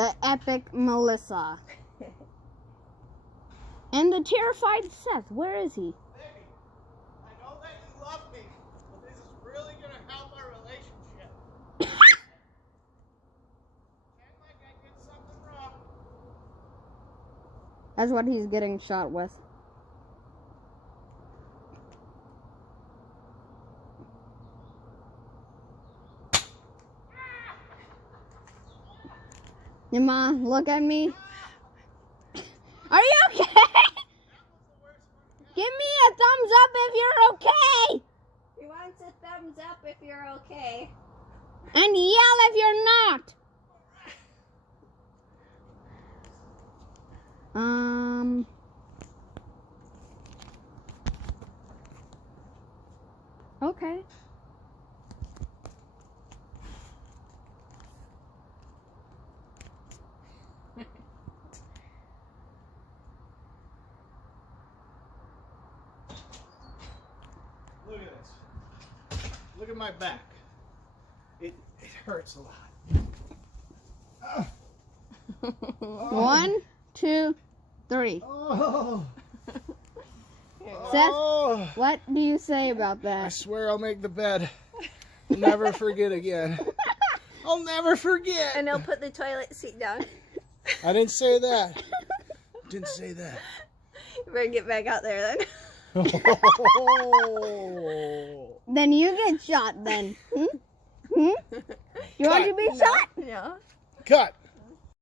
the epic Melissa. And the terrified Seth. Where is he? Baby, I know that you love me, but this is really going to help our relationship. Pretend like I did something wrong. That's what he's getting shot with. Emma, look at me. Are you okay? Give me a thumbs up if you're okay. He wants a thumbs up if you're okay. And yell if you're not. Okay. Look at this. Look at my back. It hurts a lot. 1, 2, 3. Oh. Seth, Oh. what do you say about I that? swear I'll make the bed. I'll never forget again. I'll never forget. And he'll put the toilet seat down. I didn't say that. Didn't say that. You better get back out there then. Oh. Then you get shot then. Hmm? You want to be shot? Yeah. Cut.